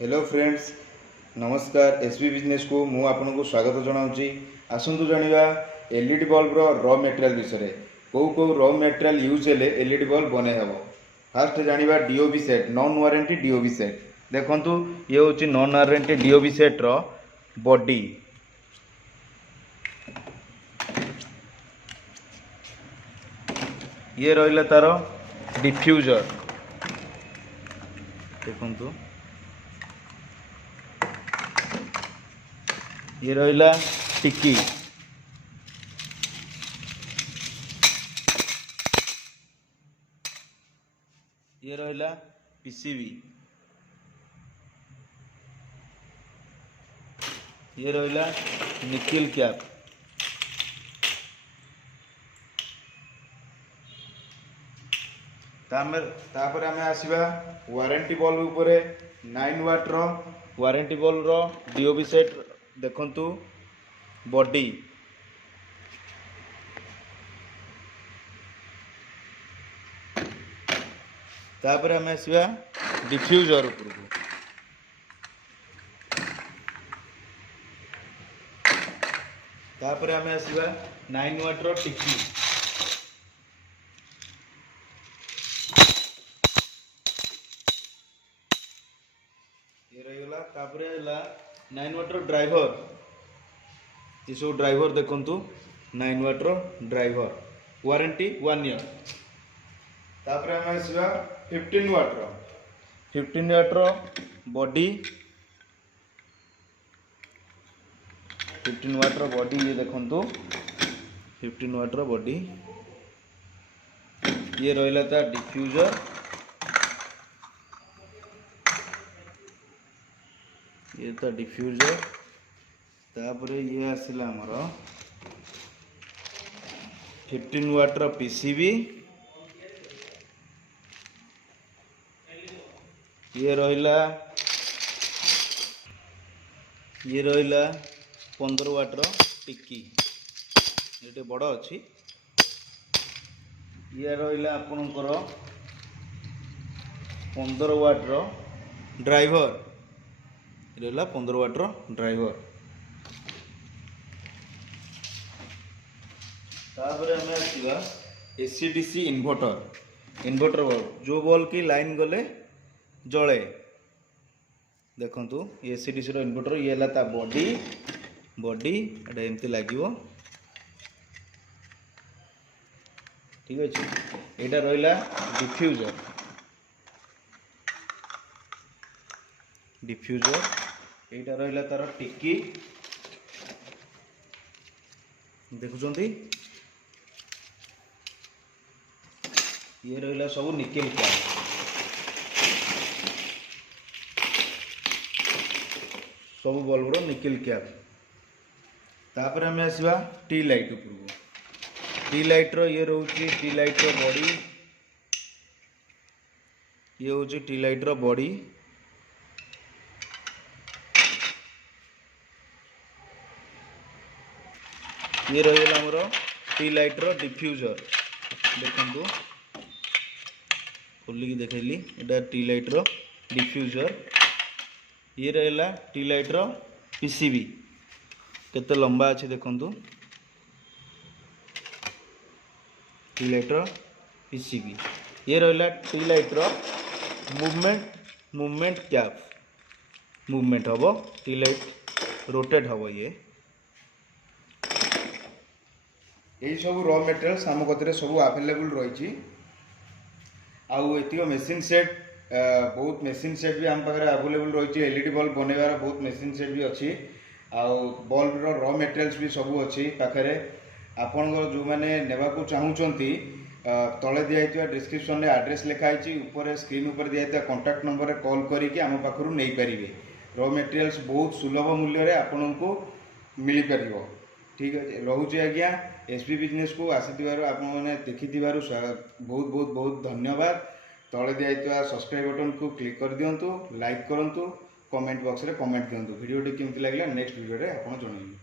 Hello friends, नमस्कार। SB business को मु आपको स्वागत जनाऊँगी। आसतु जाना एलईडी बल्ब रॉ मटेरियल विषय कौ कौ रॉ मटेरियल यूज हेले एलईडी बल्ब बने हेब। फास्ट जाना DOB set, non warranty DOB set. देखंतु ये हूँ नॉन वारंटी डीओबी सेट रो बॉडी। ये रहा तार डिफ्यूजर। देखंतु ये रहा टिकी। ये रहा पीसीबी। ये रहा निकेल कैप। तापर आमे आसीबा वारंटी बल्ब उपरे 9 वाट रो वारंटी बल्ब रो डीओबी सेट। देखंतु बॉडी। तापर आमे आसीबा डिफ्यूजर उपरको। तापर आमे आसीबा 9 वाट रो टिकी। ये रहीगला। तापर हला 9 वाट रो ड्राइवर। ये सब ड्राइवर देखंतु 9 वाट रो ड्राइवर, वारंटी 1 ईयर। तापर आमे आसीबा 15 वाट रो बॉडी। 15 वाट रो बॉडी। ये देखंतु 15 वाट रो बॉडी। ये रहिला ता डिफ्यूजर। ये तो डिफ्यूजर। तापर ये आसला हमर 15 वाट रो पीसीबी। ये रहिला 15 वाट रो टिकी। ये बड़ अच्छी। ये रहिला आपनकर 15 वाट रो ड्राइवर। रहा 15 वाट रो ड्राइवर। तापर हमें आसीबा एसीडीसी इन्वर्टर बल्ब। जो बल्ब की लाइन गले जले। देखंतु एसीडीसी रो इन्वर्टर। ये ला ता बॉडी एटा एमती लागिवो। ठीक अछि। एटा रहिला डिफ्यूजर। एटा रहिला तार टिकी। देखुचंती ये रहिला सब निकेल कैप। सब बल्ब रो निकेल कैप। तापर हमें आसीबा टी लाइट ऊपर। टी लाइट रो ये रहउची टी लाइट रो बॉडी। ये होची टी लाइट रो बॉडी। ये रहिला हमरो टी लाइट रो डिफ्यूजर। देखंतु खोली की देखैली। एटा टी लाइट रो डिफ्यूजर। ये रहिला टी लाइट रो पीसीबी। केते लंबा अछि देखंतु। टी लाइट रो पीसीबी। ये रहिला टी लाइट रो मूवमेंट कैप। मूवमेंट हबो। टी लाइट रोटेट हबो। ये यही सब रॉ मटेरियल आम कतरे सब अवेलेबल रही। आती मेसीन सेट बहुत मेसीन सेट भी आम पाखे अवेलेबल रही। एलईडी बल्ब बनवार बहुत मेसीन सेट भी अच्छी। बल्ब रॉ मटेरियल्स भी सब अच्छी पाखे। आपण जो मैंने नेबाकू चाहूँगी तले दिखाई डिस्क्रिप्शन में आड्रेस लिखाई ऊपर स्क्रीन उपर दिखाई कांटेक्ट नंबर कॉल करके आम पाखु नहीं पारे। रॉ मटेरियल्स बहुत सुलभ मूल्य आपन को मिल पार। ठीक है रोचे आज्ञा। एसपी बिजनेस को आसीथिबारु आपण माने देखिथिबारु बहुत बहुत बहुत धन्यवाद। तले दिखाई सब्सक्राइब बटन को क्लिक कर दिंतु, लाइक करंतु, कमेंट बॉक्स रे कमेंट दिंतु। वीडियो टी केमति लागला नेक्स्ट वीडियो रे आपण जणाइबे।